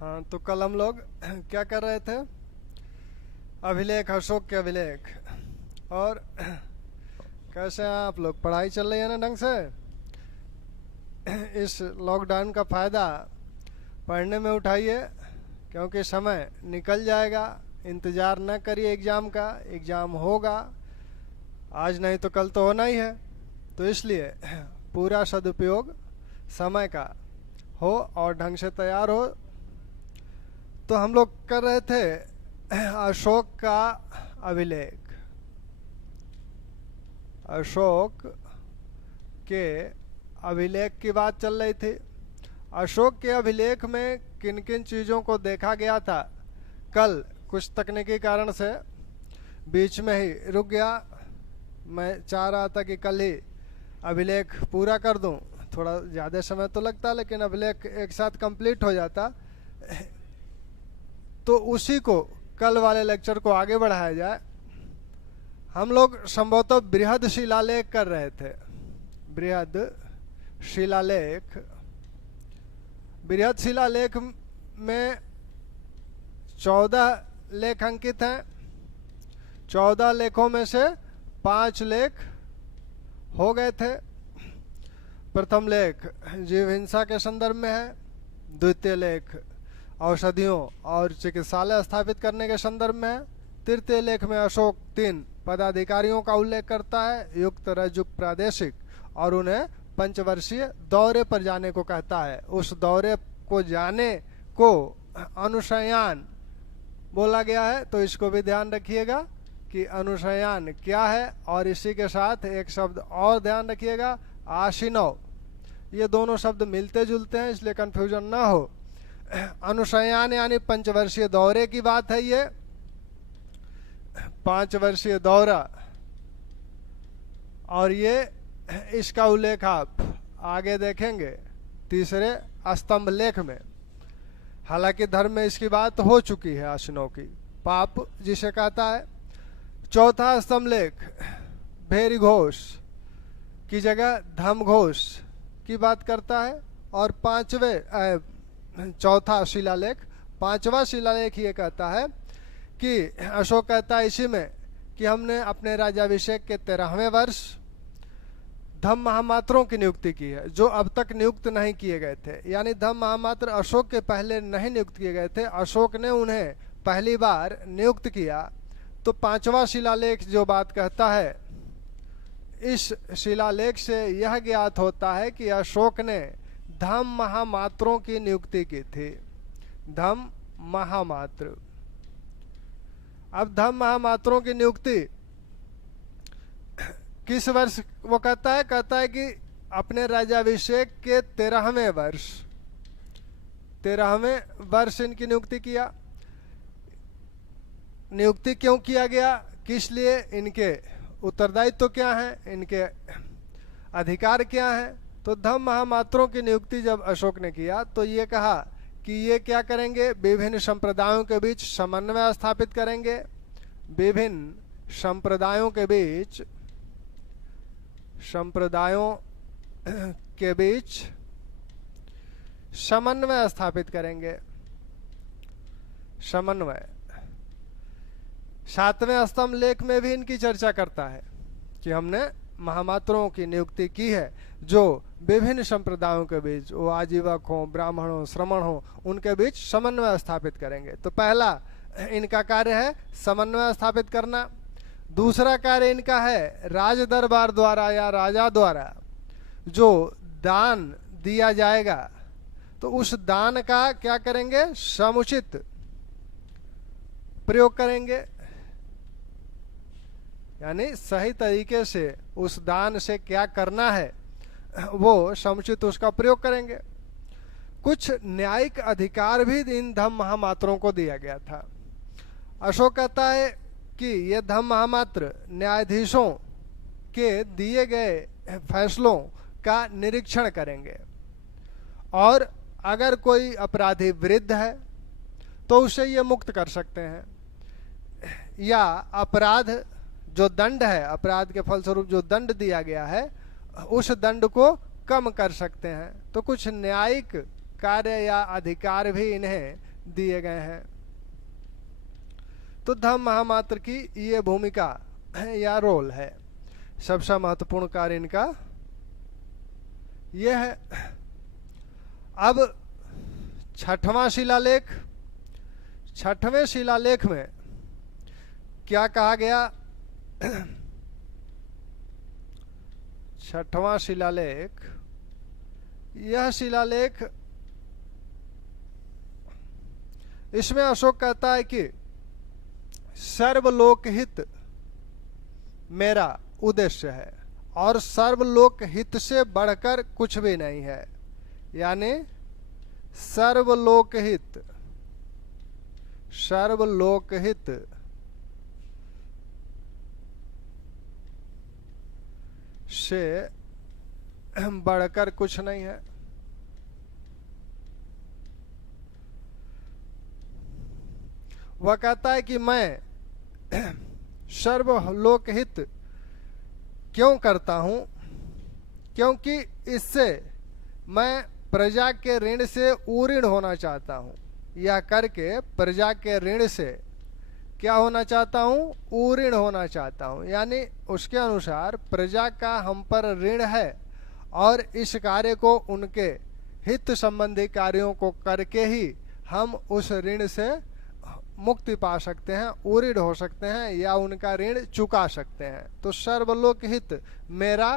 हाँ, तो कल हम लोग क्या कर रहे थे? अभिलेख, अशोक के अभिलेख। और कैसे हैं आप लोग? पढ़ाई चल रही है ना ढंग से? इस लॉकडाउन का फ़ायदा पढ़ने में उठाइए, क्योंकि समय निकल जाएगा। इंतज़ार न करिए एग्ज़ाम का, एग्ज़ाम होगा आज नहीं तो कल तो होना ही है। तो इसलिए पूरा सदुपयोग समय का हो और ढंग से तैयार हो। तो हम लोग कर रहे थे अशोक का अभिलेख। अशोक के अभिलेख की बात चल रही थी। अशोक के अभिलेख में किन किन चीज़ों को देखा गया था, कल कुछ तकनीकी कारण से बीच में ही रुक गया। मैं चाह रहा था कि कल ही अभिलेख पूरा कर दूं, थोड़ा ज़्यादा समय तो लगता लेकिन अभिलेख एक साथ कंप्लीट हो जाता। तो उसी को कल वाले लेक्चर को आगे बढ़ाया जाए। हम लोग संभवतः बृहद शिलालेख कर रहे थे। बृहद शिलालेख, बृहद शिलालेख में 14 लेख अंकित हैं। 14 लेखों में से 5 लेख हो गए थे। प्रथम लेख जीव हिंसा के संदर्भ में है। द्वितीय लेख औषधियों और चिकित्सालय स्थापित करने के संदर्भ में है। तृतीय लेख में अशोक 3 पदाधिकारियों का उल्लेख करता है, युक्त, रजयुक्त, प्रादेशिक, और उन्हें पंचवर्षीय दौरे पर जाने को कहता है। उस दौरे को जाने को अनुशयन बोला गया है, तो इसको भी ध्यान रखिएगा कि अनुशयन क्या है। और इसी के साथ एक शब्द और ध्यान रखिएगा, आशिनव। ये दोनों शब्द मिलते जुलते हैं, इसलिए कंफ्यूजन ना हो। अनुशयन यानी पंचवर्षीय दौरे की बात है। ये 5 वर्षीय दौरा, और ये इसका उल्लेख आप आगे देखेंगे तीसरे स्तंभ लेख में। हालांकि धर्म में इसकी बात हो चुकी है, आशिनव की, पाप जिसे कहता है। चौथा स्तंभ लेख भेरी घोष की जगह धम घोष की बात करता है। और चौथा शिलालेख, 5वां शिलालेख ये कहता है कि अशोक कहता है इसी में कि हमने अपने राज्याभिषेक के 13वें वर्ष धम महामात्रों की नियुक्ति की है, जो अब तक नियुक्त नहीं किए गए थे। यानी धम महामात्र अशोक के पहले नहीं नियुक्त किए गए थे, अशोक ने उन्हें पहली बार नियुक्त किया। तो 5वां शिलालेख जो बात कहता है, इस शिलालेख से यह ज्ञात होता है कि अशोक ने धम महामात्रों की नियुक्ति की थी। धम महामात्र। अब धम महामात्रों की नियुक्ति किस वर्ष वो कहता है कि अपने राज्याभिषेक के 13वें वर्ष, 13वें वर्ष इनकी नियुक्ति किया। नियुक्ति क्यों किया गया, किस लिए, इनके उत्तरदायित्व क्या है, इनके अधिकार क्या है। तो धम महामात्रों की नियुक्ति जब अशोक ने किया तो ये कहा कि ये क्या करेंगे, विभिन्न संप्रदायों के बीच समन्वय स्थापित करेंगे। विभिन्न संप्रदायों के बीच, संप्रदायों के बीच समन्वय स्थापित करेंगे। समन्वय 7वें स्तंभ लेख में भी इनकी चर्चा करता है कि हमने महामात्रों की नियुक्ति की है, जो विभिन्न संप्रदायों के बीच, वो आजीवक हो, ब्राह्मण हो, श्रमण हो, उनके बीच समन्वय स्थापित करेंगे। तो पहला इनका कार्य है समन्वय स्थापित करना। दूसरा कार्य इनका है राज दरबार द्वारा या राजा द्वारा जो दान दिया जाएगा, तो उस दान का क्या करेंगे, समुचित प्रयोग करेंगे। यानी सही तरीके से उस दान से क्या करना है, वो समुचित उसका प्रयोग करेंगे। कुछ न्यायिक अधिकार भी इन धम महामात्रों को दिया गया था। अशोक कहता है कि ये धम महामात्र न्यायाधीशों के दिए गए फैसलों का निरीक्षण करेंगे, और अगर कोई अपराधी वृद्ध है तो उसे ये मुक्त कर सकते हैं, या अपराध जो दंड है, अपराध के फलस्वरूप जो दंड दिया गया है, उस दंड को कम कर सकते हैं। तो कुछ न्यायिक कार्य या अधिकार भी इन्हें दिए गए हैं। तो धम्म महामात्र की ये भूमिका या रोल है। सबसे महत्वपूर्ण कार्य इनका यह है। अब छठवां शिलालेख, छठवें शिलालेख में क्या कहा गया? छठवां शिलालेख, यह शिलालेख, इसमें अशोक कहता है कि सर्वलोक हित मेरा उद्देश्य है और सर्वलोक हित से बढ़कर कुछ भी नहीं है। यानी सर्वलोक हित, सर्वलोक हित से बढ़कर कुछ नहीं है। वह कहता है कि मैं सर्वलोक हित क्यों करता हूं? क्योंकि इससे मैं प्रजा के ऋण से उऋण होना चाहता हूं। यह करके प्रजा के ऋण से क्या होना चाहता हूं? उऋण होना चाहता हूं। यानी उसके अनुसार प्रजा का हम पर ऋण है और इस कार्य को, उनके हित संबंधी कार्यों को करके ही हम उस ऋण से मुक्ति पा सकते हैं, उऋण हो सकते हैं या उनका ऋण चुका सकते हैं। तो सर्वलोक हित मेरा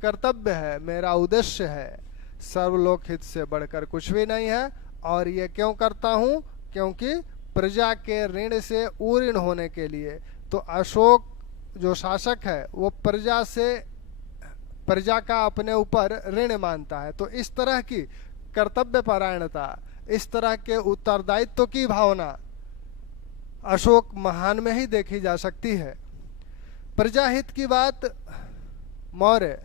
कर्तव्य है, मेरा उद्देश्य है। सर्वलोक हित से बढ़कर कुछ भी नहीं है। और ये क्यों करता हूं? क्योंकि प्रजा के ऋण से उऋण होने के लिए। तो अशोक जो शासक है वो प्रजा से, प्रजा का अपने ऊपर ऋण मानता है। तो इस तरह की कर्तव्य परायणता, इस तरह के उत्तरदायित्व की भावना अशोक महान में ही देखी जा सकती है। प्रजाहित की बात मौर्य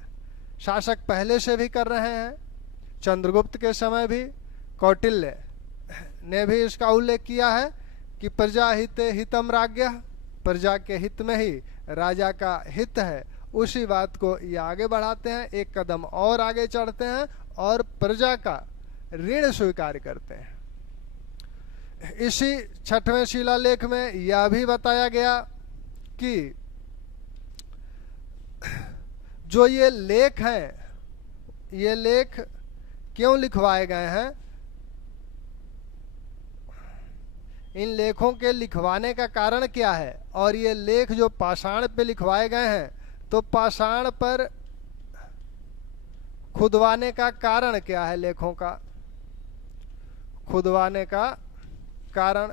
शासक पहले से भी कर रहे हैं। चंद्रगुप्त के समय भी कौटिल्य ने भी इसका उल्लेख किया है कि प्रजा हित हितम राज्ञः, प्रजा के हित में ही राजा का हित है। उसी बात को ये आगे बढ़ाते हैं, एक कदम और आगे चढ़ते हैं और प्रजा का ऋण स्वीकार करते हैं। इसी छठवें शिलालेख में यह भी बताया गया कि जो ये लेख हैं, ये लेख क्यों लिखवाए गए हैं? इन लेखों के लिखवाने का कारण क्या है? और ये लेख जो पाषाण पे लिखवाए गए हैं, तो पाषाण पर खुदवाने का कारण क्या है? लेखों का खुदवाने का कारण,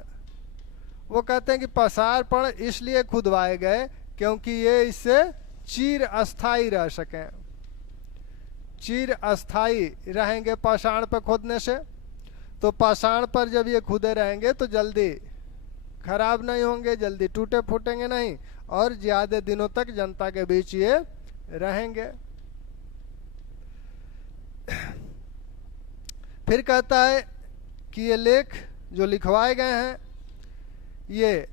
वो कहते हैं कि पाषाण इसलिए खुदवाए गए क्योंकि ये इससे चिर अस्थाई रह सकें। चिर अस्थाई रहेंगे पाषाण पर खोदने से। तो पाषाण पर जब ये खुदे रहेंगे तो जल्दी खराब नहीं होंगे, जल्दी टूटे फूटेंगे नहीं और ज्यादा दिनों तक जनता के बीच ये रहेंगे। फिर कहता है कि ये लेख जो लिखवाए गए हैं, ये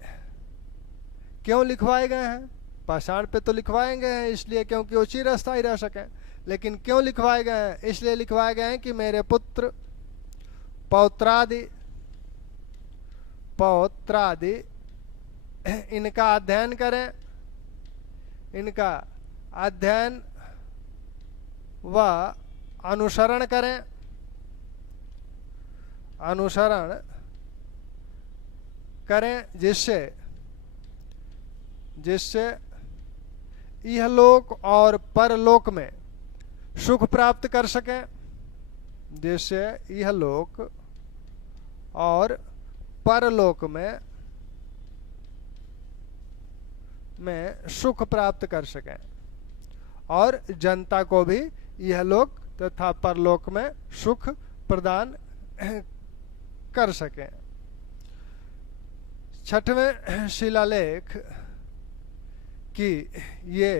क्यों लिखवाए गए हैं? पाषाण पे तो लिखवाए गए हैं इसलिए क्योंकि वो चिरस्थायी रह सके। लेकिन क्यों लिखवाए गए हैं? इसलिए लिखवाए गए हैं कि मेरे पुत्र पौत्रादि इनका अध्ययन करें, इनका अध्ययन व अनुसरण करें, अनुसरण करें जिससे इहलोक और परलोक में सुख प्राप्त कर सकें, जिससे इहलोक और परलोक में सुख प्राप्त कर सकें और जनता को भी इहलोक तथा परलोक में सुख प्रदान कर सकें। छठवें शिलालेख की ये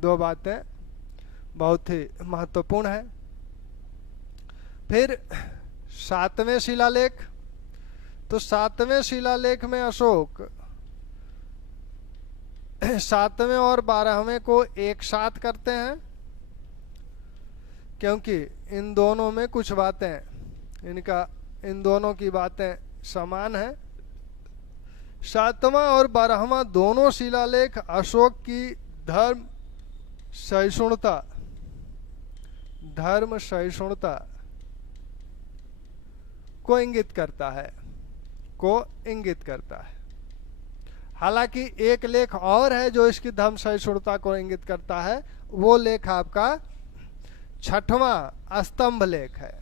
दो बातें बहुत ही महत्वपूर्ण है। फिर सातवें शिलालेख, तो सातवें शिलालेख में अशोक सातवें और 12वें को एक साथ करते हैं क्योंकि इन दोनों में कुछ बातें, इन दोनों की बातें समान है। 7वां और 12वां दोनों शिलालेख अशोक की धर्म सहिष्णुता को इंगित करता है। हालांकि एक लेख और है जो इसकी धर्म सहिष्णुता को इंगित करता है, वो लेख आपका 6वां स्तंभ लेख है।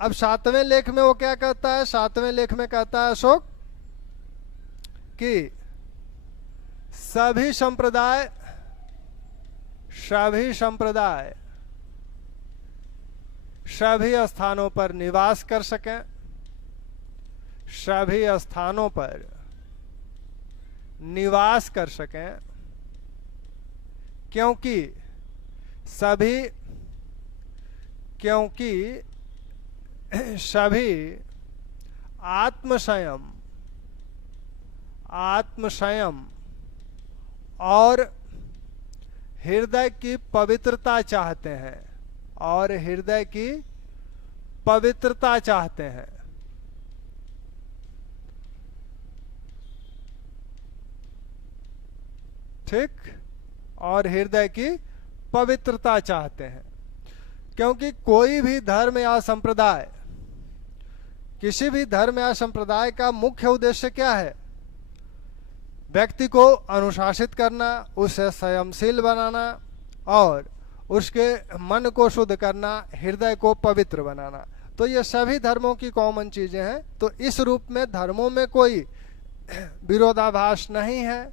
अब 7वें लेख में वो क्या कहता है? 7वें लेख में कहता है अशोक कि सभी संप्रदाय सभी स्थानों पर निवास कर सकें, सभी स्थानों पर निवास कर सकें, क्योंकि सभी आत्मसंयम और हृदय की पवित्रता चाहते हैं, ठीक, और हृदय की पवित्रता चाहते हैं। क्योंकि कोई भी धर्म या संप्रदाय, किसी भी धर्म या संप्रदाय का मुख्य उद्देश्य क्या है? व्यक्ति को अनुशासित करना, उसे संयमशील बनाना और उसके मन को शुद्ध करना, हृदय को पवित्र बनाना। तो ये सभी धर्मों की कॉमन चीजें हैं। तो इस रूप में धर्मों में कोई विरोधाभास नहीं है।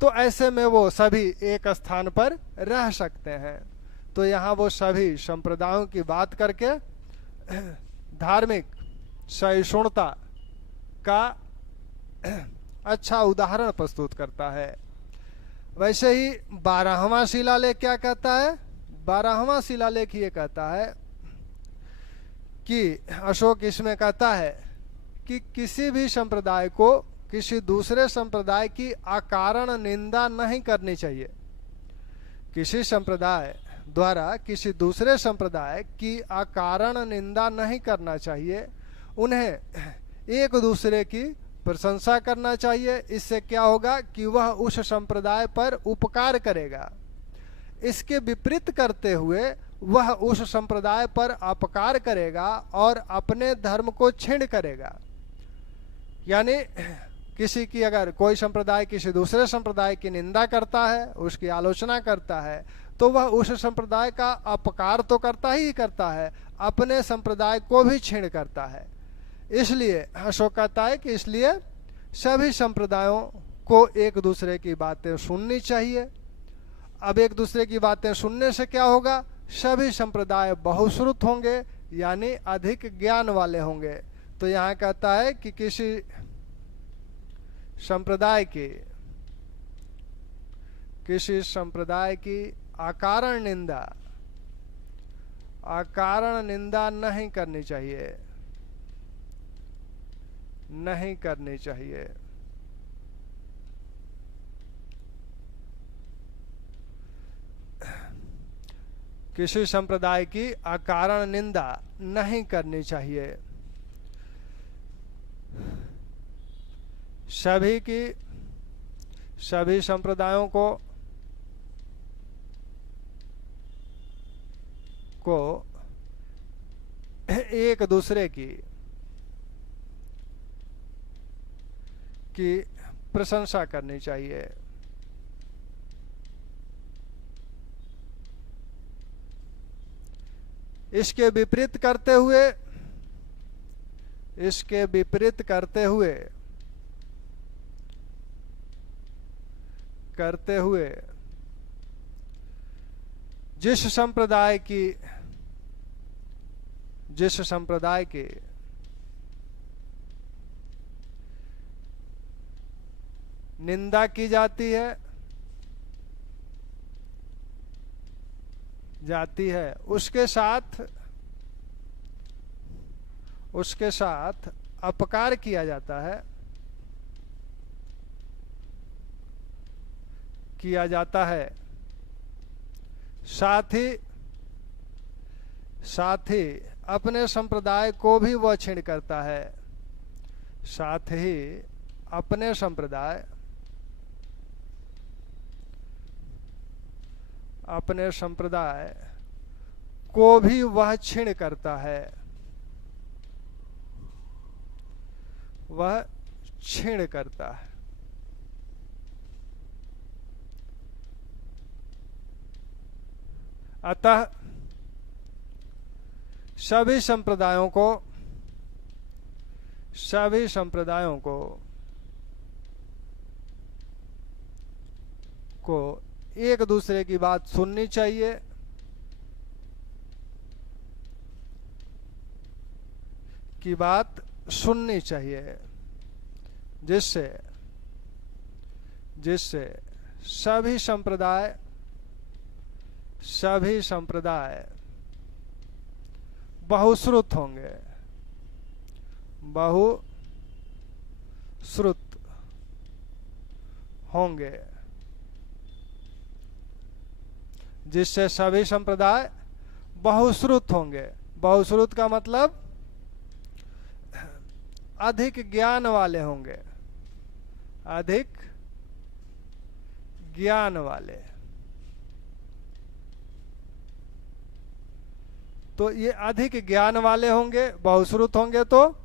तो ऐसे में वो सभी एक स्थान पर रह सकते हैं। तो यहाँ वो सभी संप्रदायों की बात करके धार्मिक सहिष्णुता का अच्छा उदाहरण प्रस्तुत करता है। वैसे ही 12वां शिलालेख क्या कहता है? 12वां शिलालेख ये कहता है कि अशोक इसमें कहता है कि किसी भी संप्रदाय को किसी दूसरे संप्रदाय की अकारण निंदा नहीं करनी चाहिए। किसी संप्रदाय द्वारा किसी दूसरे संप्रदाय की अकारण निंदा नहीं करना चाहिए। उन्हें एक दूसरे की प्रशंसा करना चाहिए। इससे क्या होगा कि वह उस संप्रदाय पर उपकार करेगा। इसके विपरीत करते हुए वह उस संप्रदाय पर अपकार करेगा और अपने धर्म को छीण करेगा। यानी किसी की अगर कोई संप्रदाय किसी दूसरे संप्रदाय की निंदा करता है, उसकी आलोचना करता है, तो वह उस संप्रदाय का अपकार तो करता ही करता है, अपने संप्रदाय को भी छीण करता है। इसलिए अशोक कहता है कि इसलिए सभी संप्रदायों को एक दूसरे की बातें सुननी चाहिए। अब एक दूसरे की बातें सुनने से क्या होगा? सभी संप्रदाय बहुश्रुत होंगे, यानी अधिक ज्ञान वाले होंगे। तो यहाँ कहता है कि किसी संप्रदाय की अकारण निंदा नहीं करनी चाहिए। किसी संप्रदाय की अकारण निंदा नहीं करनी चाहिए। सभी संप्रदायों को एक दूसरे की प्रशंसा करनी चाहिए। इसके विपरीत करते हुए जिस संप्रदाय की निंदा की जाती है उसके साथ अपकार किया जाता है। साथ ही साथ ही अपने संप्रदाय को भी वह क्षीण करता है, साथ ही अपने संप्रदाय को भी वह क्षीण करता है, वह क्षीण करता है। अतः सभी संप्रदायों को एक दूसरे की बात सुननी चाहिए, जिससे सभी संप्रदाय बहुश्रुत होंगे, जिससे सभी संप्रदाय बहुश्रुत होंगे। बहुश्रुत का मतलब अधिक ज्ञान वाले होंगे, अधिक ज्ञान वाले। तो ये अधिक ज्ञान वाले होंगे, बहुश्रुत होंगे। तो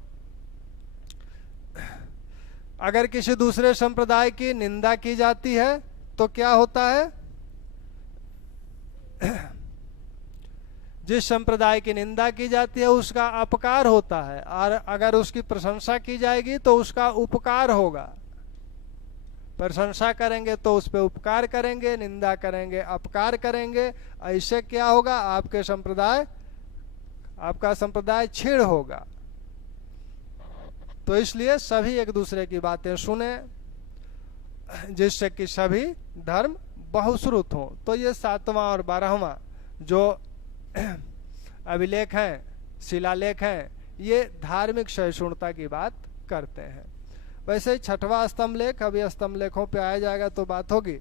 अगर किसी दूसरे संप्रदाय की निंदा की जाती है तो क्या होता है? जिस संप्रदाय की निंदा की जाती है उसका अपकार होता है, और अगर उसकी प्रशंसा की जाएगी तो उसका उपकार होगा। प्रशंसा करेंगे तो उस पर उपकार करेंगे, निंदा करेंगे अपकार करेंगे। ऐसे क्या होगा? आपका संप्रदाय क्षीण होगा। तो इसलिए सभी एक दूसरे की बातें सुने, जिससे कि सभी धर्म बहुश्रुत हों। तो ये 7वां और 12वां जो अभिलेख हैं, शिलालेख हैं, ये धार्मिक सहिष्णुता की बात करते हैं। वैसे ही 6वां स्तंभलेख, अभी स्तंभलेखों पे आया जाएगा तो बात होगी,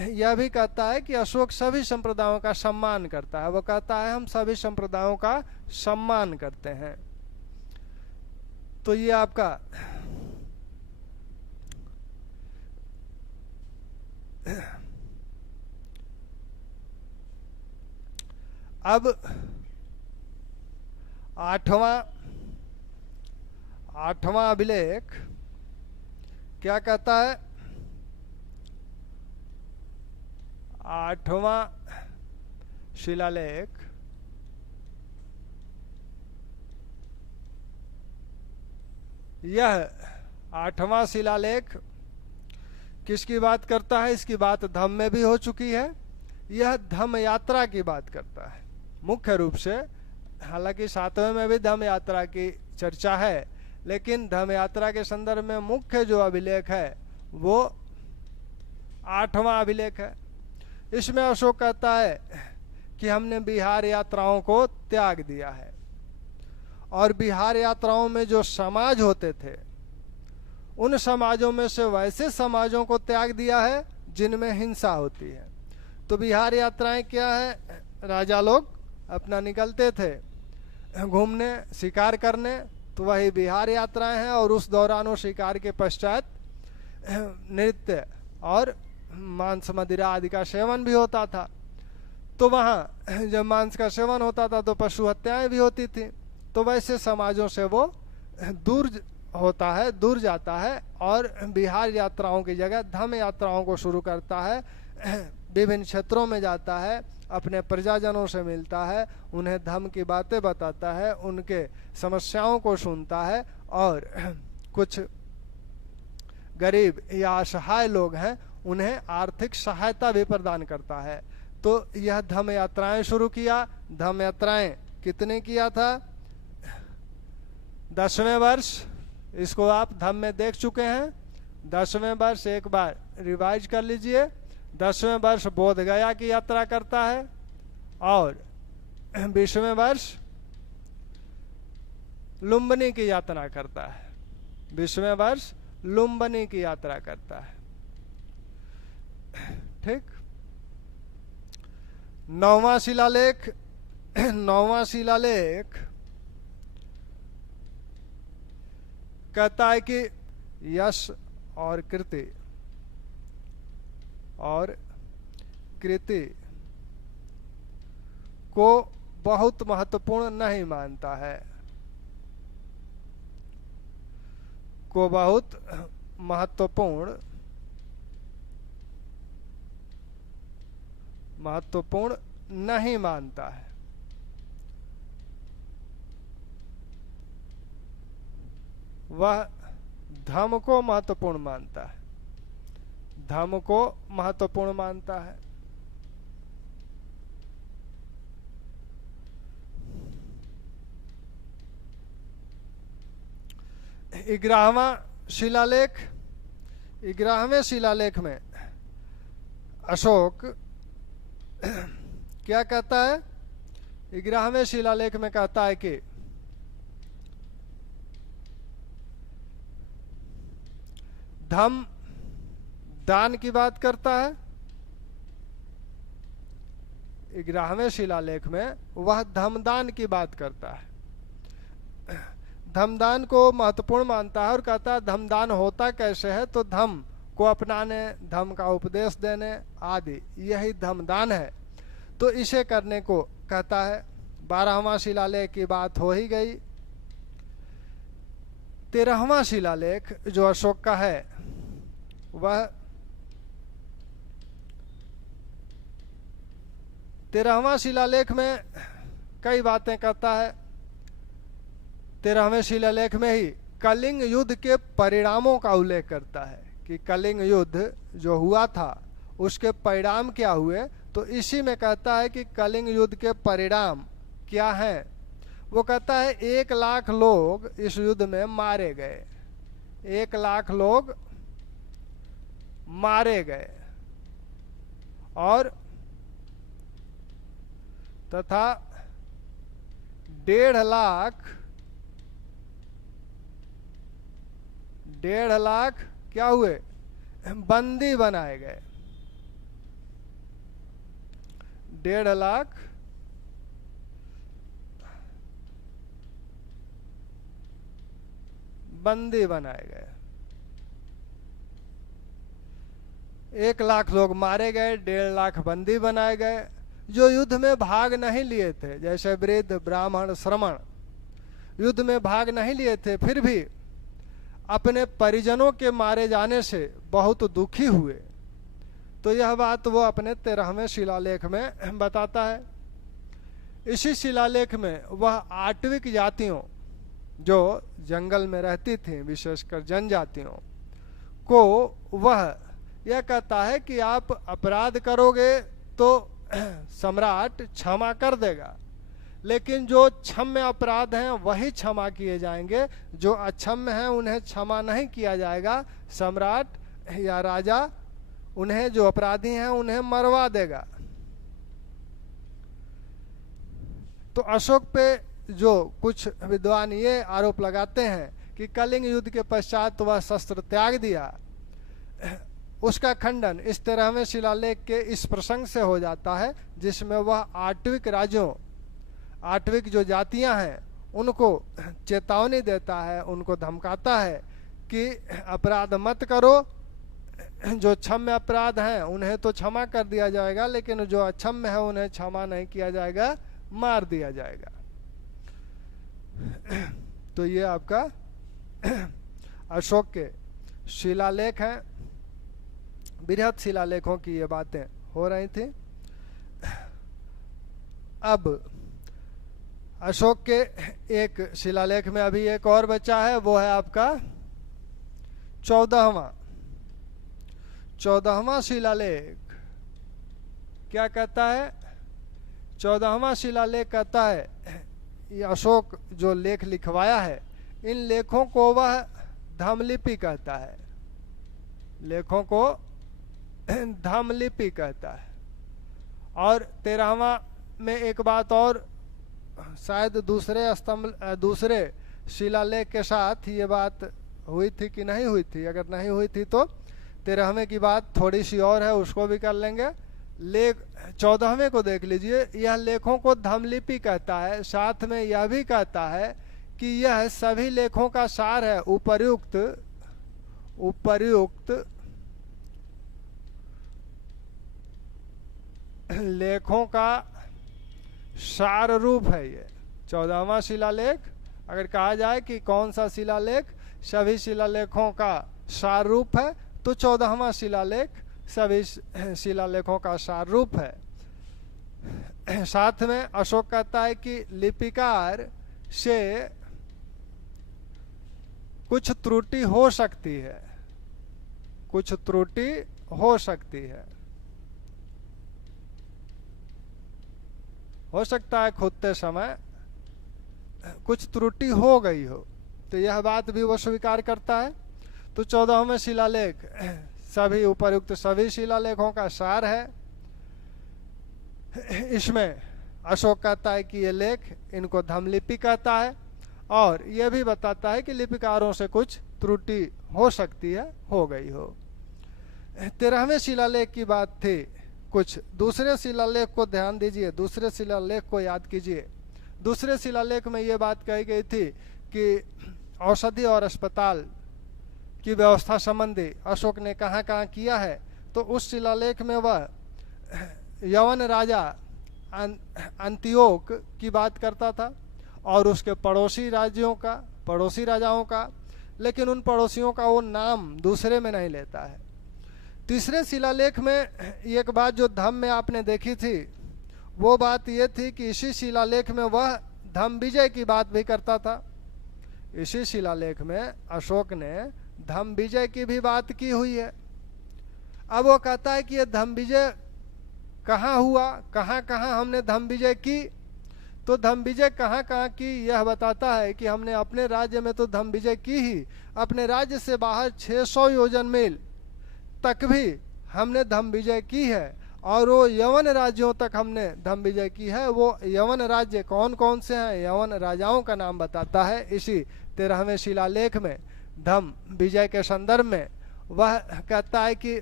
यह भी कहता है कि अशोक सभी संप्रदायों का सम्मान करता है। वो कहता है हम सभी संप्रदायों का सम्मान करते हैं। तो ये आपका अब 8वां अभिलेख क्या कहता है? 8वां शिलालेख यह 8वां शिलालेख किसकी बात करता है? इसकी बात धम्म में भी हो चुकी है। यह धम्म यात्रा की बात करता है मुख्य रूप से। हालांकि 7वें में भी धम्म यात्रा की चर्चा है, लेकिन धम्म यात्रा के संदर्भ में मुख्य जो अभिलेख है वो 8वां अभिलेख है। इसमें अशोक कहता है कि हमने बिहार यात्राओं को त्याग दिया है, और बिहार यात्राओं में जो समाज होते थे उन समाजों में से वैसे समाजों को त्याग दिया है जिनमें हिंसा होती है। तो बिहार यात्राएं क्या है? राजा लोग अपना निकलते थे घूमने, शिकार करने, तो वही बिहार यात्राएं हैं। और उस दौरान वो शिकार के पश्चात नृत्य और मांस मदिरा आदि का सेवन भी होता था। तो वहाँ जब मांस का सेवन होता था तो पशु हत्याएं भी होती थी। तो वैसे समाजों से वो दूर जाता है और बिहार यात्राओं की जगह धम्म यात्राओं को शुरू करता है। विभिन्न क्षेत्रों में जाता है, अपने प्रजाजनों से मिलता है, उन्हें धर्म की बातें बताता है, उनके समस्याओं को सुनता है, और कुछ गरीब या असहाय लोग हैं उन्हें आर्थिक सहायता भी प्रदान करता है। तो यह धम्म यात्राएं शुरू किया। धम्म यात्राएं कितने किया था? 10वें वर्ष, इसको आप धम्म में देख चुके हैं। 10वें वर्ष एक बार रिवाइज कर लीजिए। 10वें वर्ष बोध गया की यात्रा करता है, और 20वें वर्ष लुम्बिनी की यात्रा करता है। 20वें वर्ष लुम्बिनी की यात्रा करता है। ठीक। 9वां शिलालेख 9वां शिलालेख कहता है कि यश और कृति को बहुत महत्वपूर्ण नहीं मानता है, को बहुत महत्वपूर्ण नहीं मानता है। वह धर्म को महत्वपूर्ण मानता है, धर्म को महत्वपूर्ण मानता है। ग्यारहवां शिलालेख, 11वें शिलालेख में अशोक क्या कहता है? 11वें शिलालेख में कहता है कि धम्म दान की बात करता है। 11वें शिलालेख में वह धम्मदान की बात करता है, धम्मदान को महत्वपूर्ण मानता है और कहता है धम्मदान होता कैसे है? तो धम्म को अपनाने, धम्म का उपदेश देने आदि, यही धम्मदान है। तो इसे करने को कहता है। 12वां शिलालेख की बात हो ही गई। 13वां शिलालेख जो अशोक का है वह 13वां शिलालेख में कई बातें कहता है। 13वें शिलालेख में ही कलिंग युद्ध के परिणामों का उल्लेख करता है कि कलिंग युद्ध जो हुआ था उसके परिणाम क्या हुए। तो इसी में कहता है कि कलिंग युद्ध के परिणाम क्या हैं। वो कहता है 1 लाख लोग इस युद्ध में मारे गए, 1 लाख लोग मारे गए और तथा 1.5 लाख क्या हुए? बंदी बनाए गए। 1.5 लाख बंदी बनाए गए, 1 लाख लोग मारे गए, 1.5 लाख बंदी बनाए गए। जो युद्ध में भाग नहीं लिए थे, जैसे वृद्ध, ब्राह्मण, श्रमण युद्ध में भाग नहीं लिए थे, फिर भी अपने परिजनों के मारे जाने से बहुत दुखी हुए। तो यह बात वो अपने 13वें शिलालेख में बताता है। इसी शिलालेख में वह आटविक जातियों जो जंगल में रहती थी, विशेषकर जनजातियों को, वह यह कहता है कि आप अपराध करोगे तो सम्राट क्षमा कर देगा, लेकिन जो क्षम्य अपराध हैं वही क्षमा किए जाएंगे, जो अक्षम्य हैं उन्हें क्षमा नहीं किया जाएगा। सम्राट या राजा उन्हें, जो अपराधी हैं उन्हें मरवा देगा। तो अशोक पे जो कुछ विद्वान ये आरोप लगाते हैं कि कलिंग युद्ध के पश्चात वह शस्त्र त्याग दिया, उसका खंडन इस 13वें शिलालेख के इस प्रसंग से हो जाता है जिसमें वह आटविक राज्यों, आटविक जो जातियां हैं उनको चेतावनी देता है, उनको धमकाता है कि अपराध मत करो, जो क्षम्य अपराध हैं उन्हें तो क्षमा कर दिया जाएगा, लेकिन जो अक्षम्य है उन्हें क्षमा नहीं किया जाएगा, मार दिया जाएगा। तो ये आपका अशोक के शिलालेख हैं। बृहद शिलालेखों की ये बातें हो रही थी। अब अशोक के एक शिलालेख में अभी एक और बचा है, वो है आपका 14वां शिलालेख। क्या कहता है? 14वां शिलालेख कहता है, ये अशोक जो लेख लिखवाया है, इन लेखों को वह धम्मलिपि कहता है, लेखों को धम्मलिपि कहता है। और 13वां में एक बात और, शायद दूसरे शिलालेख के साथ ये बात हुई थी कि नहीं हुई थी, अगर नहीं हुई थी तो 13वें की बात थोड़ी सी और है, उसको भी कर लेंगे। लेख 14वें को देख लीजिए, यह लेखों को धमलिपि कहता है, साथ में यह भी कहता है कि यह सभी लेखों का सार है। उपर्युक्त लेखों का सार रूप है ये 14वां शिलालेख। अगर कहा जाए कि कौन सा शिलालेख सभी शिलालेखों का सार रूप है, तो 14वां शिलालेख सभी शिलालेखों का सार रूप है। साथ में अशोक कहता है कि लिपिकार से कुछ त्रुटि हो सकती है, कुछ त्रुटि हो सकती है, हो सकता है खुदते समय कुछ त्रुटि हो गई हो, तो यह बात भी वो स्वीकार करता है। तो 14वें शिलालेख सभी उपर्युक्त सभी शिलालेखों का सार है। इसमें अशोक कहता है कि ये लेख इनको धमलिपि कहता है, और यह भी बताता है कि लिपिकारों से कुछ त्रुटि हो सकती है, हो गई हो। 13वें शिलालेख की बात थी। कुछ दूसरे शिलालेख को ध्यान दीजिए, दूसरे शिलालेख को याद कीजिए। दूसरे शिलालेख में ये बात कही गई थी कि औषधि और अस्पताल की व्यवस्था संबंधी अशोक ने कहाँ कहाँ किया है। तो उस शिलालेख में वह यवन राजा अंतियोक की बात करता था और उसके पड़ोसी राज्यों का, पड़ोसी राजाओं का, लेकिन उन पड़ोसियों का वो नाम दूसरे में नहीं लेता है। तीसरे शिलालेख में एक बात जो धम में आपने देखी थी, वो बात ये थी कि इसी शिलालेख में वह धम विजय की बात भी करता था। इसी शिलालेख में अशोक ने धम विजय की भी बात की हुई है। अब वो कहता है कि ये धम विजय कहाँ हुआ, कहाँ कहाँ हमने धम विजय की। तो धम विजय कहाँ कहाँ की यह बताता है कि हमने अपने राज्य में तो धम विजय की ही, अपने राज्य से बाहर 600 योजन मील तक भी हमने धम विजय की है, और वो यवन राज्यों तक हमने धम विजय की है। वो यवन राज्य कौन कौन से हैं, यवन राजाओं का नाम बताता है इसी 13वें शिलालेख में। धम विजय के संदर्भ में वह कहता है कि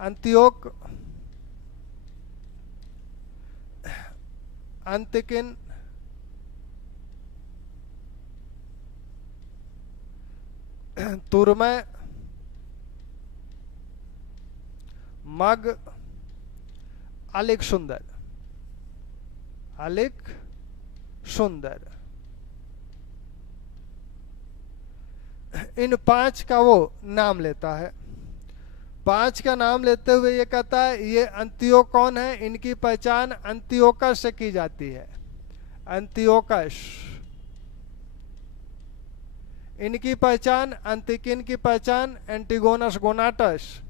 अंतियोक, अंतिकिन, तुरमय, मग, अलिक सुंदर, अलिक सुंदर, इन 5 का वो नाम लेता है। 5 का नाम लेते हुए ये कहता है ये अंतियोक कौन है, इनकी पहचान अंतियोकस से की जाती है। अंतियोकस, इनकी पहचान, अंतिकिन की पहचान एंटिगोनस गोनाटस,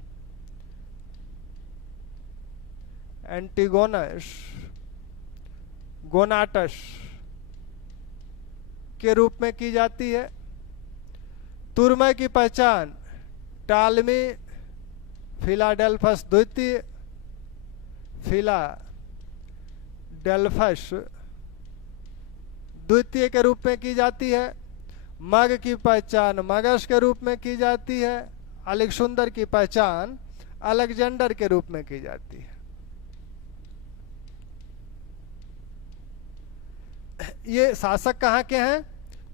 एंटिगोनस गोनाटस के रूप में की जाती है। तुरमय की पहचान टालमी फिलाडेल्फस द्वितीय, फिलाडेल्फस द्वितीय के रूप में की जाती है। मग की पहचान मगस के रूप में की जाती है। अलेक्जेंडर की पहचान अलेक्जेंडर के रूप में की जाती है। ये शासक कहाँ के हैं,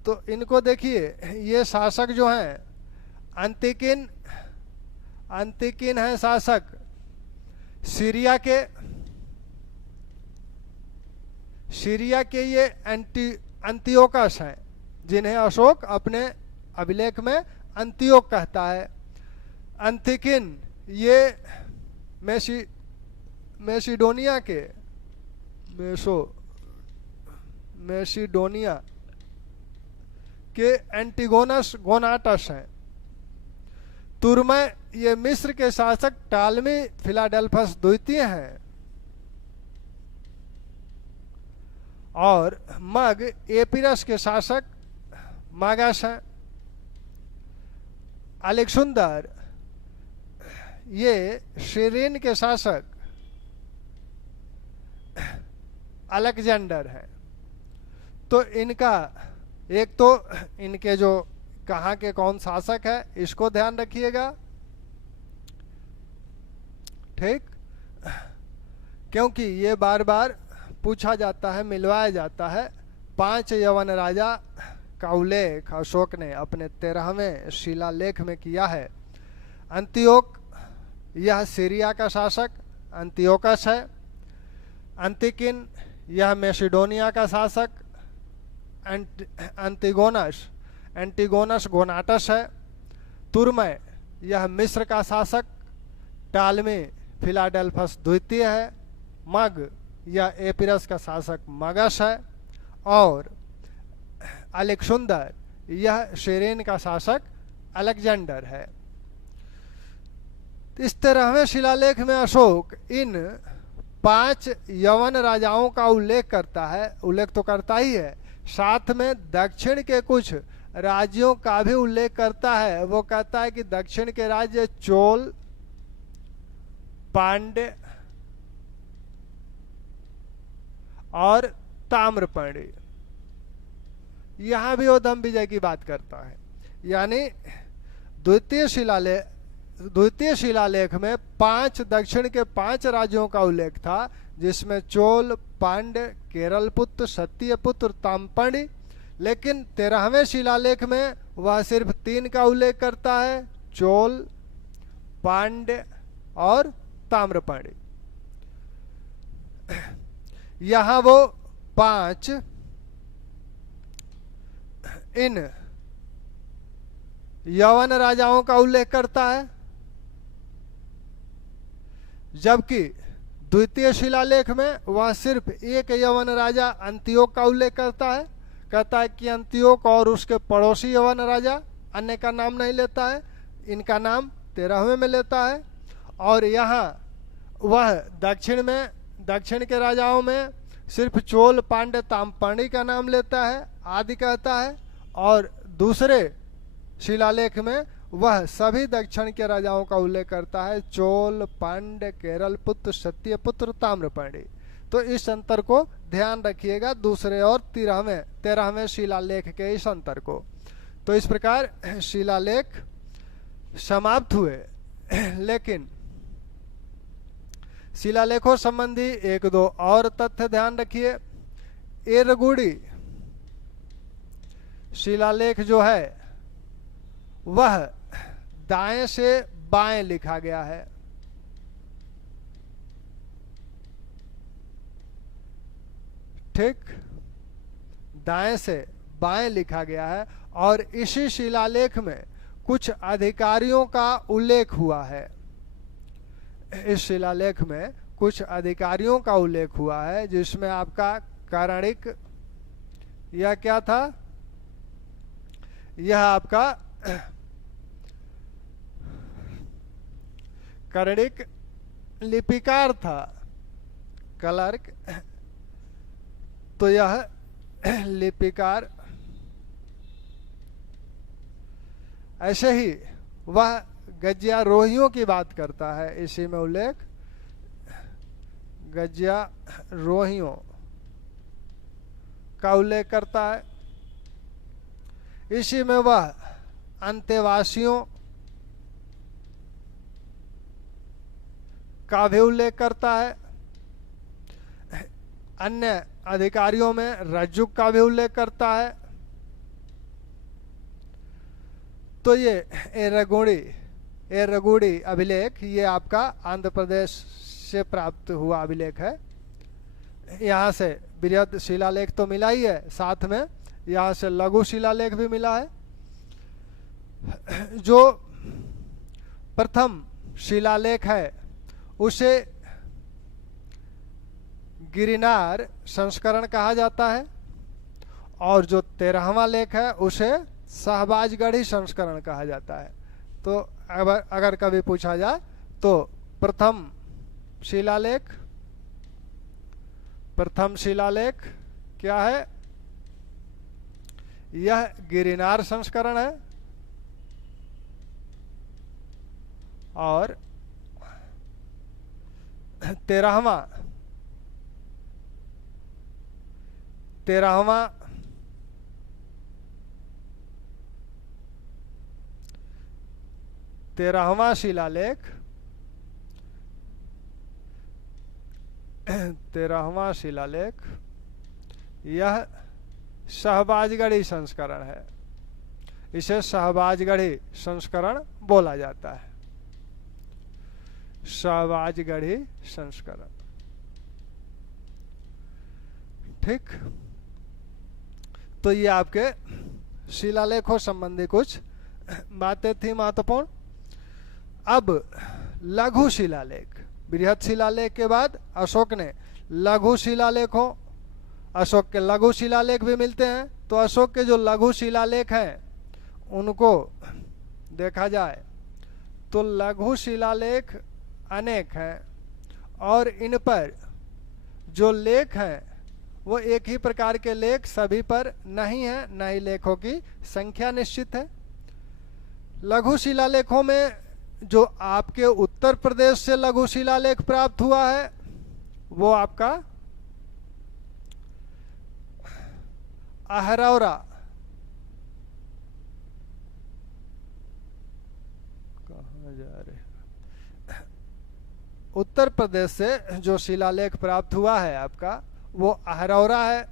तो इनको देखिए, ये शासक जो हैं अंतिकिन, अंतिकिन है शासक सीरिया के। सीरिया के ये अंतियोकस हैं, जिन्हें अशोक अपने अभिलेख में अंतियोक कहता है। अंतिकिन ये मेसिडोनिया के, मेसिडोनिया के एंटिगोनस गोनाटस हैं। तुरमय ये मिस्र के शासक टालमी फिलाडेल्फस द्वितीय हैं। और मग एपिरस के शासक मागस हैं। अलेक्जेंडर ये सीरियन के शासक अलेक्जेंडर हैं। तो इनका एक तो इनके जो कहाँ के कौन शासक है इसको ध्यान रखिएगा, ठीक। क्योंकि ये बार बार पूछा जाता है, मिलवाया जाता है, 5 यवन राजा का उल्लेख अशोक ने अपने 13वें शिलालेख में किया है। अंतियोक, यह सीरिया का शासक अंतियोकस है। अंतिकिन, यह मैसिडोनिया का शासक एंटिगोनस गोनाटस है। तुर्मय, यह मिस्र का शासक टालमी फिलाडेल्फस द्वितीय है। मग, यह एपिरस का शासक मगस है। और अलेक्सुंदर, यह शेरेन का शासक अलेक्जेंडर है। इस 13वें शिलालेख में अशोक इन 5 यवन राजाओं का उल्लेख करता है, उल्लेख तो करता ही है, साथ में दक्षिण के कुछ राज्यों का भी उल्लेख करता है। वो कहता है कि दक्षिण के राज्य चोल, पांड्य और ताम्रपर्णी, यहां भी वो धम्म विजय की बात करता है। यानी द्वितीय शिलालेख में 5 दक्षिण के 5 राज्यों का उल्लेख था, जिसमें चोल, पांड्य, केरलपुत्र, सत्यपुत्र, ताम्रपर्णी। लेकिन 13वें शिलालेख में वह सिर्फ 3 का उल्लेख करता है, चोल, पांड्य और ताम्रपर्णी। यहां वो 5 इन यवन राजाओं का उल्लेख करता है, जबकि द्वितीय शिलालेख में वह सिर्फ एक यवन राजा अंतियोक का उल्लेख करता है। कहता है कि अंतियोक और उसके पड़ोसी यवन राजा, अन्य का नाम नहीं लेता है, इनका नाम 13वें में लेता है। और यहाँ वह दक्षिण के राजाओं में सिर्फ चोल, पांड्य, ताम्रपर्णी का नाम लेता है, आदि कहता है। और दूसरे शिलालेख में वह सभी दक्षिण के राजाओं का उल्लेख करता है, चोल, पांड्य, केरलपुत्र, सत्यपुत्र, ताम्रपर्णी। तो इस अंतर को ध्यान रखिएगा, दूसरे और 13वें शिलालेख के इस अंतर को। तो इस प्रकार शिलालेख समाप्त हुए। लेकिन शिलालेखों संबंधी 1-2 और तथ्य ध्यान रखिए। एरगुड़ी शिलालेख जो है वह दाएं से बाएं लिखा गया है। ठीक, दाएं से बाएं लिखा गया है। और इसी शिलालेख में कुछ अधिकारियों का उल्लेख हुआ है। इस शिलालेख में कुछ अधिकारियों का उल्लेख हुआ है, जिसमें आपका कर्णिक, यह क्या था, यह आपका कर्णिक लिपिकार था, क्लर्क। तो यह लिपिकार, ऐसे ही वह गज्यारोहियों की बात करता है। इसी में उल्लेख गज्यारोहियों का उल्लेख करता है। इसी में वह अंतेवासियों का भी उल्लेख करता है। अन्य अधिकारियों में रज्जुक का भी उल्लेख करता है। तो ये एरगुड़ी अभिलेख, ये आपका आंध्र प्रदेश से प्राप्त हुआ अभिलेख है। यहाँ से बृहद शिलालेख तो मिला ही है, साथ में यहाँ से लघु शिलालेख भी मिला है। जो प्रथम शिलालेख है उसे गिरिनार संस्करण कहा जाता है, और जो 13वां लेख है उसे शाहबाजगढ़ी संस्करण कहा जाता है। तो अगर कभी पूछा जाए तो प्रथम शिलालेख क्या है, यह गिरिनार संस्करण है। और 13वां शिलालेख 13वां शिलालेख, यह शहबाजगढ़ी संस्करण है। इसे शहबाजगढ़ी संस्करण बोला जाता है, शहबाजगढ़ी संस्करण। ठीक, तो ये आपके शिलालेखों संबंधी कुछ बातें थी महत्वपूर्ण। अब लघु शिलालेख, बृहद शिलालेख के बाद अशोक ने लघु शिलालेखों, अशोक के लघु शिलालेख भी मिलते हैं, तो अशोक के जो लघु शिलालेख हैं उनको देखा जाए तो लघु शिलालेख अनेक हैं, और इन पर जो लेख हैं वो एक ही प्रकार के लेख सभी पर नहीं है, न ही लेखों की संख्या निश्चित है। लघु शिलालेखों में जो आपके उत्तर प्रदेश से लघु शिलालेख प्राप्त हुआ है वो आपका अहरौरा, कहाँ जा रहे, उत्तर प्रदेश से जो शिलालेख प्राप्त हुआ है आपका वो अहरौरा है,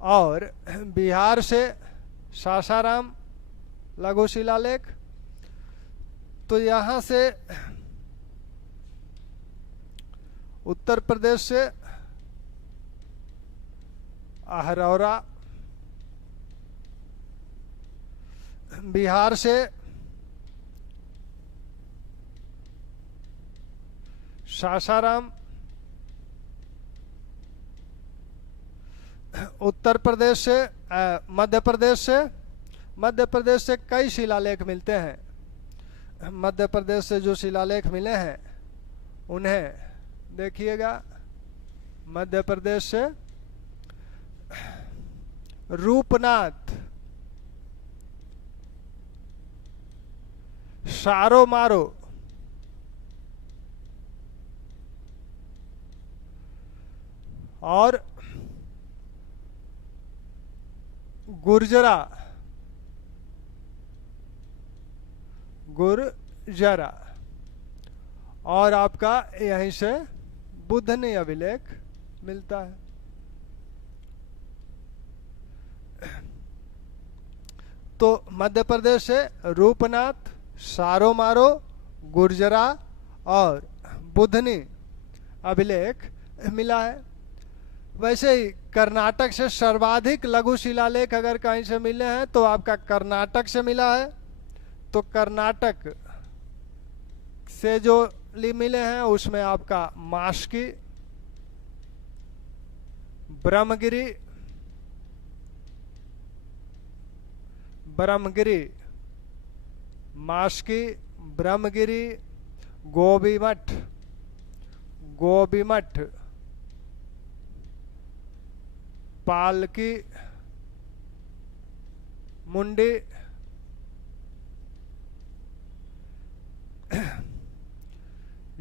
और बिहार से सासाराम लघु शिलालेख। तो यहाँ से उत्तर प्रदेश से अहरौरा, बिहार से सासाराम, उत्तर प्रदेश से मध्य प्रदेश से कई शिलालेख मिलते हैं। मध्य प्रदेश से जो शिलालेख मिले हैं उन्हें देखिएगा। मध्य प्रदेश से रूपनाथ, सारो मारो, और गुर्जरा, और आपका यहीं से बुधनी अभिलेख मिलता है। तो मध्य प्रदेश से रूपनाथ, सारो मारो, गुर्जरा और बुधनी अभिलेख मिला है। वैसे ही कर्नाटक से सर्वाधिक लघु शिलालेख अगर कहीं से मिले हैं तो आपका कर्नाटक से मिला है। तो कर्नाटक से जो मिले हैं उसमें आपका मास्की, ब्रह्मगिरी, मास्की, ब्रह्मगिरी, गोबीमठ, पालकी मुंडी,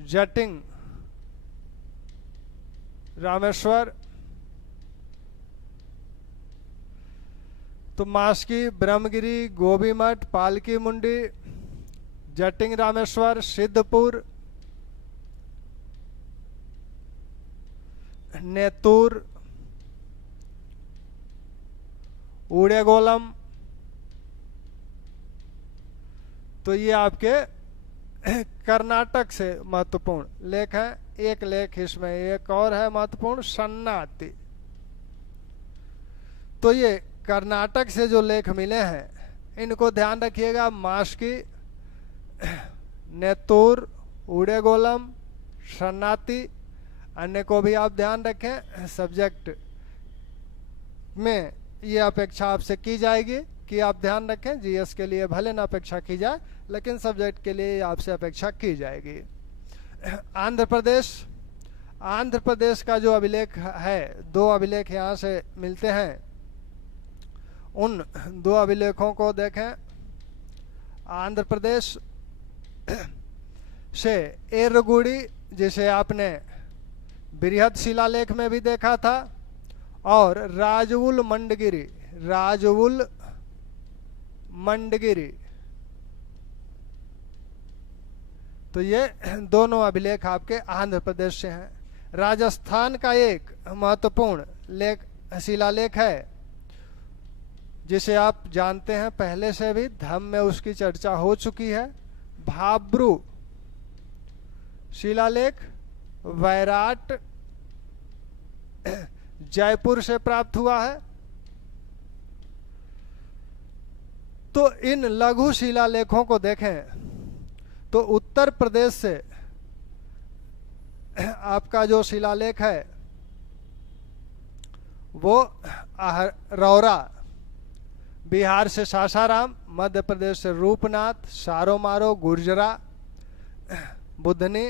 जटिंग, रामेश्वर। तो मास्की, ब्रह्मगिरी, गोबीमठ, पालकी मुंडी, जटिंग, रामेश्वर, सिद्धपुर, नेतूर, उड़ेगोलम। तो ये आपके कर्नाटक से महत्वपूर्ण लेख है। एक लेख इसमें एक और है महत्वपूर्ण, सन्नाती। तो ये कर्नाटक से जो लेख मिले हैं इनको ध्यान रखिएगा। मास्की, नेतूर, उड़ेगोलम, सन्नाती, अन्य को भी आप ध्यान रखें। सब्जेक्ट में ये अपेक्षा आपसे की जाएगी कि आप ध्यान रखें। जीएस के लिए भले ना अपेक्षा की जाए लेकिन सब्जेक्ट के लिए आपसे अपेक्षा की जाएगी। आंध्र प्रदेश का जो अभिलेख है, 2 अभिलेख यहाँ से मिलते हैं। उन 2 अभिलेखों को देखें। आंध्र प्रदेश से एर्रगुडी, जिसे आपने बृहद शिलालेख में भी देखा था, और राजवुल मंडगिरी। तो ये दोनों अभिलेख आपके आंध्र प्रदेश से हैं। राजस्थान का एक महत्वपूर्ण शिलालेख है जिसे आप जानते हैं, पहले से भी धम्म में उसकी चर्चा हो चुकी है। भाब्रू शिलालेख वैराट जयपुर से प्राप्त हुआ है। तो इन लघु शिलालेखों को देखें तो उत्तर प्रदेश से आपका जो शिलालेख है वो रौरा, बिहार से सासाराम, मध्य प्रदेश से रूपनाथ, सारोमारो, गुर्जरा, बुधनी,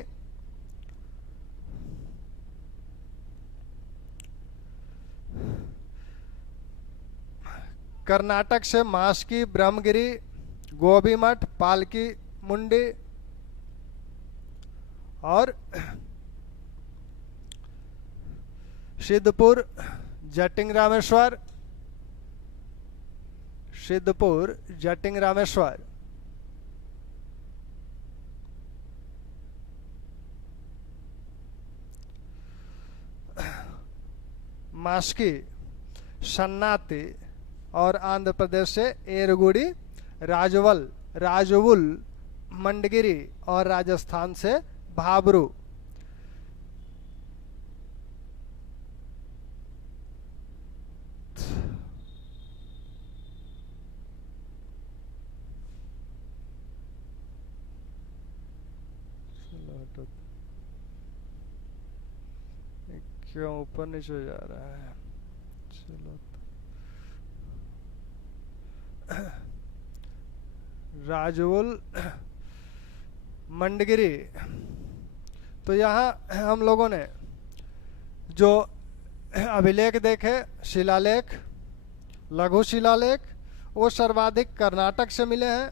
कर्नाटक से मास्की, ब्रह्मगिरी, गोबीमठ, पालकी मुंडी और सिद्धपुर, जटिंग रामेश्वर, सिद्धपुर, जटिंग रामेश्वर। मास्की, सन्नाती और आंध्र प्रदेश से एरगुड़ी, राजवुल, मंडगिरी और राजस्थान से भाबरू। क्यों ऊपर नीचे जा रहा है? चलो, राजवुल, मंडगिरी। तो यहाँ हम लोगों ने जो अभिलेख देखे, शिलालेख, लघु शिलालेख, वो सर्वाधिक कर्नाटक से मिले हैं।